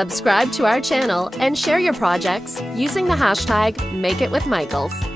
Subscribe to our channel and share your projects using the hashtag MakeItWithMichaels.